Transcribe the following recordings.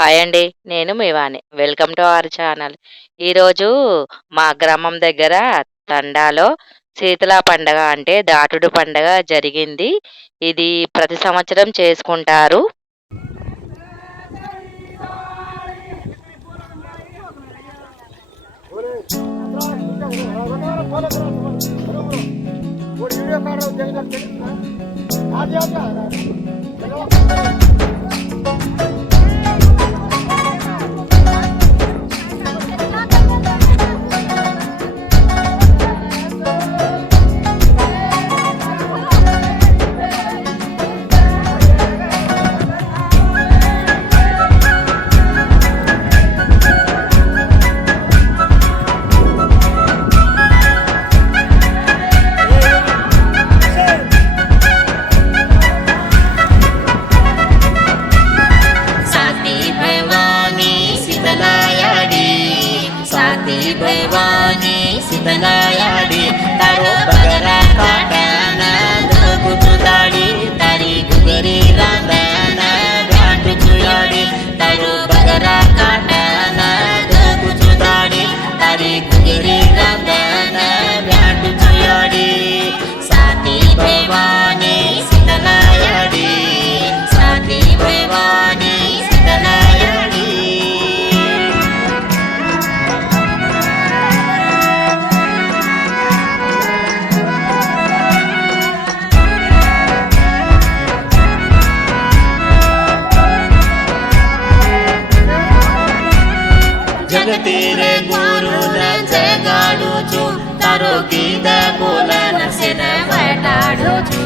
Hi అండి. నేను మీ Vani. Welcome to our channel. ఈరోజు మా గ్రామం దగ్గర తండాలో శీతల పండగ అంటే దాటుడు పండగ జరిగింది. ఇది ప్రతి సంవత్సరం చేసుకుంటారు. भवानी शीतलायाडी तारो बगरा काटाना दोगु तुदाडी तारी गुगरी रांदाना घाटु चुयाडी तारो बगरा काटाना दोगु तुदाडी तारी गुगरी रांदाना घाटु चुयाडी साथी भवानी शीतलायाडी साथी भवानी शीतलायाडी जगतीरे गुरु न जगाडू छु तारो गीत बोलन सिर वटाडू छु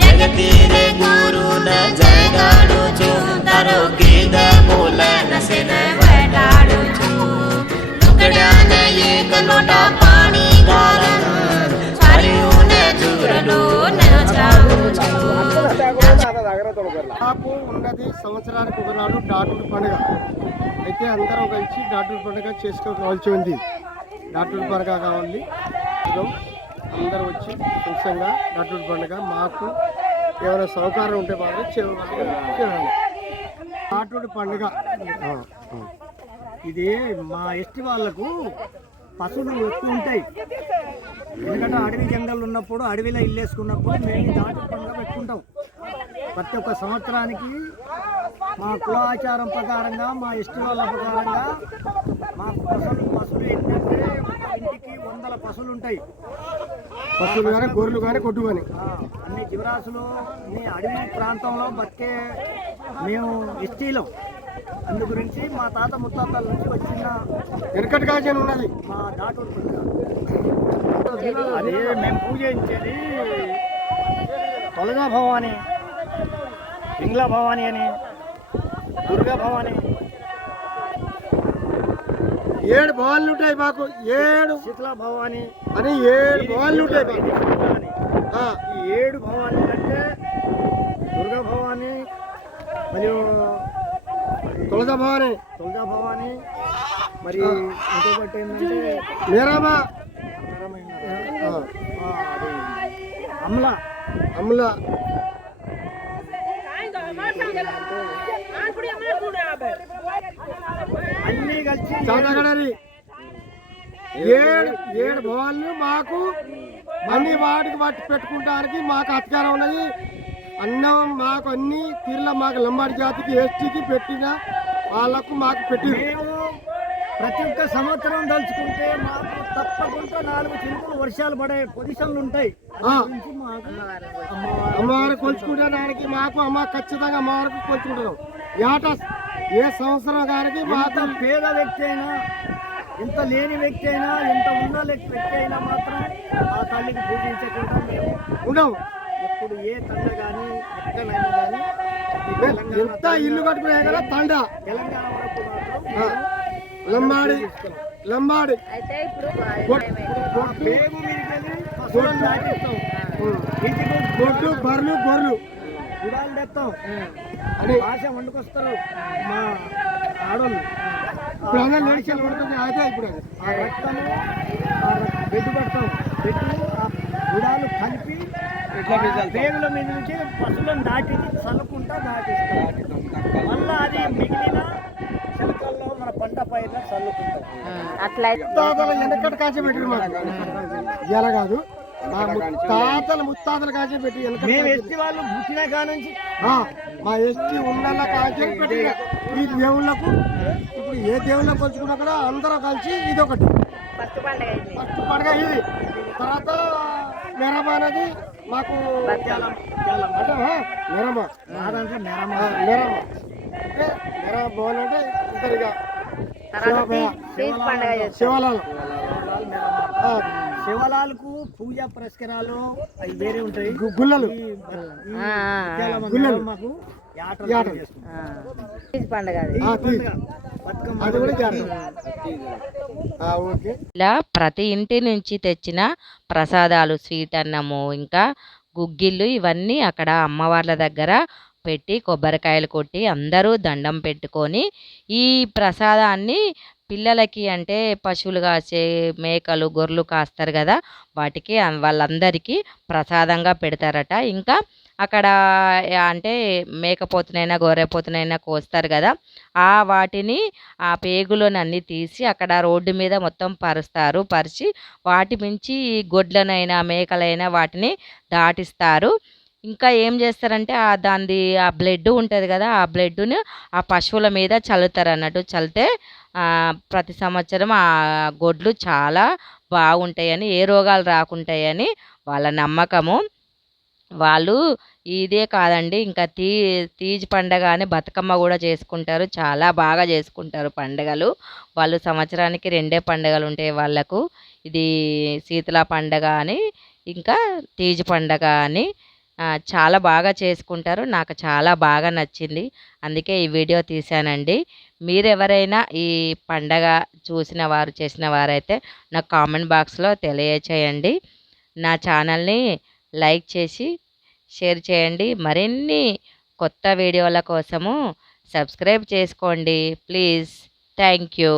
जगतीरे गुरु न जगाडू छु तारो गीत बोलन सिर वटाडू छु लुकड़ान एक लोटा पानी गालन छारियो न जुरलो न चाडू छु నాకు ఉన్నది సంవత్సరానికి ఒకనాడు డాటుడు పండుగ అయితే అందరం కలిసి డాటుడు పండుగ చేసుకోవాల్సి ఉంది. డాటుడు పండుగ కావాలి అందరూ వచ్చి ముఖ్యంగా డాటుడు పండుగ మాకు ఏమైనా సౌకర్యం ఉంటే మాత్రం చేయాలి. డాటుడు పండుగ ఇది మా ఎస్టీ వాళ్ళకు పశువులు ఎక్కువ ఉంటాయి. ఎందుకంటే అడవి జంగలు ఉన్నప్పుడు అడవిలో ఇల్లు వేసుకున్నప్పుడు మేము డాటుడు పండుగ పెట్టుకుంటాం. ప్రతి ఒక్క సంవత్సరానికి మా కులాచారం ప్రకారంగా మా ఎస్టీ వాళ్ళ ప్రకారంగా మా పశువులు ఏంటంటే ఇంటికి 100 పశువులు ఉంటాయి. పశువులు కానీ గొర్రెలు కానీ కొట్టు కానీ అన్ని జీవరాశులు అన్ని అడవి ప్రాంతంలో బతికే మేము ఎస్టీలో అందు గురించి మా తాత ముత్తాతల నుంచి వచ్చిన వెనకటి కాజీ ఉన్నది మా దాటుడు పండుగ. అది మేము పూజించేది తొలగా భవాని, పింగ్లా భవాని అని, దుర్గా భవాని 7 భవాన్లు ఉంటాయి మాకు. 7 శీతలా భవాని అని 7 భవాన్లు ఉంటాయి. ఈ 7 భవాన్లు అంటే దుర్గా భవాని మరియు తులజా భవాని మరి ఇంకొకటి ఏంటంటే మేరామా అమ్లా అన్నీ కలిసి చదగడరి 7 భవాన్లు మాకు అన్ని వాటికి బట్టి పెట్టుకుంటానికి మాకు అధికారం ఉన్నది. అన్నం మాకు అన్ని తీర్ల మాకు లంబాడి జాతికి ఎస్టీకి పెట్టిన వాళ్ళకు మాకు పెట్టి ప్రతి ఒక్క సంవత్సరం తలుచుకుంటే మాకు తప్పకుండా 4 చినుకులు వర్షాలు పడే పొజిషన్లు ఉంటాయి. అమ్మవారు కొలుచుకుంటే దానికి మాకు అమ్మ ఖచ్చితంగా అమ్మవారికి కొలుచుకుంటున్నాం. ఏట ఏ సంవత్సరం గారికి మాకు పేద వ్యక్తి అయినా ఎంత లేని వ్యక్తి అయినా ఎంత ఉన్న వ్యక్తి అయినా మాత్రం ఆ తల్లికి పూజించకుండా మేము ఉండవు. ఎప్పుడు ఏ తండ కానీ ఎక్కడైనా కానీ ఎంత ఇల్లు కట్టుకునే కదా తండ తెలంగాణ వరకు మాత్రం లంబాడి ఇంటికి బర్రెలు గుడాలు తెస్తాం అని భాష వండుకొస్తారు మా ఆడోళ్ళు. ఇప్పుడు అదే లేచాలు పడుతుంది. అదే ఇప్పుడు ఆ రక్తము బెడ్డు పడతాం. బెడ్డు ఆ గుడాలు కలిపి పేగుల మీద నుంచి పశువులను దాటి చల్లుకుంటా దాటిస్తాం. మళ్ళీ అది మిగిలిన అట్లా ముత్తాతల వెనకటి కాంచి పెట్టిరు మాకు ఇలా కాదు మా ముత్తాతల కాంచి పెట్టి మేము ఎస్టీ వాళ్ళు పుట్టిన కానుంచి మా ఎస్టీ ఉన్న కాంచి పెట్టి ఈ దేవుళ్ళకు ఇప్పుడు ఏ దేవుళ్ళ కొలుచుకున్నా కూడా అందరూ కలిసి ఇది ఒకటి ఫస్ట్ పండుగ ఇది. తర్వాత మెరమ అనేది మాకు అంటే మెరమ అంటే మెరమ పోవాలంటే ఇద్దరిగా శివలాలు శివలాలకు పూజ పురస్కారాలు అవి వేరే ఉంటాయి. గుళ్ళలు గుళ్ళలు మాకు పండుగ ఇలా ప్రతి ఇంటి నుంచి తెచ్చిన ప్రసాదాలు స్వీట్ అన్నము ఇంకా గుగ్గిళ్ళు ఇవన్నీ అక్కడ అమ్మవార్ల దగ్గర పెట్టి కొబ్బరికాయలు కొట్టి అందరూ దండం పెట్టుకొని ఈ ప్రసాదాన్ని పిల్లలకి అంటే పశువులు కాసే మేకలు గొర్రెలు కాస్తారు కదా వాటికి వాళ్ళందరికీ ప్రసాదంగా పెడతారట. ఇంకా అక్కడ అంటే మేకపోతునైనా గొర్రెపోతునైనా కోస్తారు కదా వాటిని ఆ పేగులను అన్నీ తీసి అక్కడ రోడ్డు మీద మొత్తం పరుస్తారు. పరిచి వాటి మించి గొడ్లనైనా మేకలైనా వాటిని దాటిస్తారు. ఇంకా ఏం చేస్తారంటే దానిది ఆ బ్లడ్ ఉంటుంది కదా ఆ బ్లడ్ను ఆ పశువుల మీద చల్లుతారు అన్నట్టు. చల్లితే ప్రతి సంవత్సరం ఆ గొడ్లు చాలా బాగుంటాయని ఏ రోగాలు రాకుంటాయని వాళ్ళ నమ్మకము. వాళ్ళు ఇదే కాదండి ఇంకా తీజ్ పండగ అని బతుకమ్మ కూడా చేసుకుంటారు. చాలా బాగా చేసుకుంటారు పండుగలు. వాళ్ళు సంవత్సరానికి 2 పండుగలు ఉంటాయి వాళ్ళకు. ఇది శీతల పండగ అని ఇంకా తీజ్ పండగ అని చాలా బాగా చేసుకుంటారు. నాకు చాలా బాగా నచ్చింది, అందుకే ఈ వీడియో తీశానండి. మీరెవరైనా ఈ పండగ చూసిన వారు చేసిన వారైతే నాకు కామెంట్ బాక్స్లో తెలియచేయండి. నా ఛానల్ని లైక్ చేసి షేర్ చేయండి. మరిన్ని కొత్త వీడియోల కోసము సబ్స్క్రైబ్ చేసుకోండి ప్లీజ్. Thank you.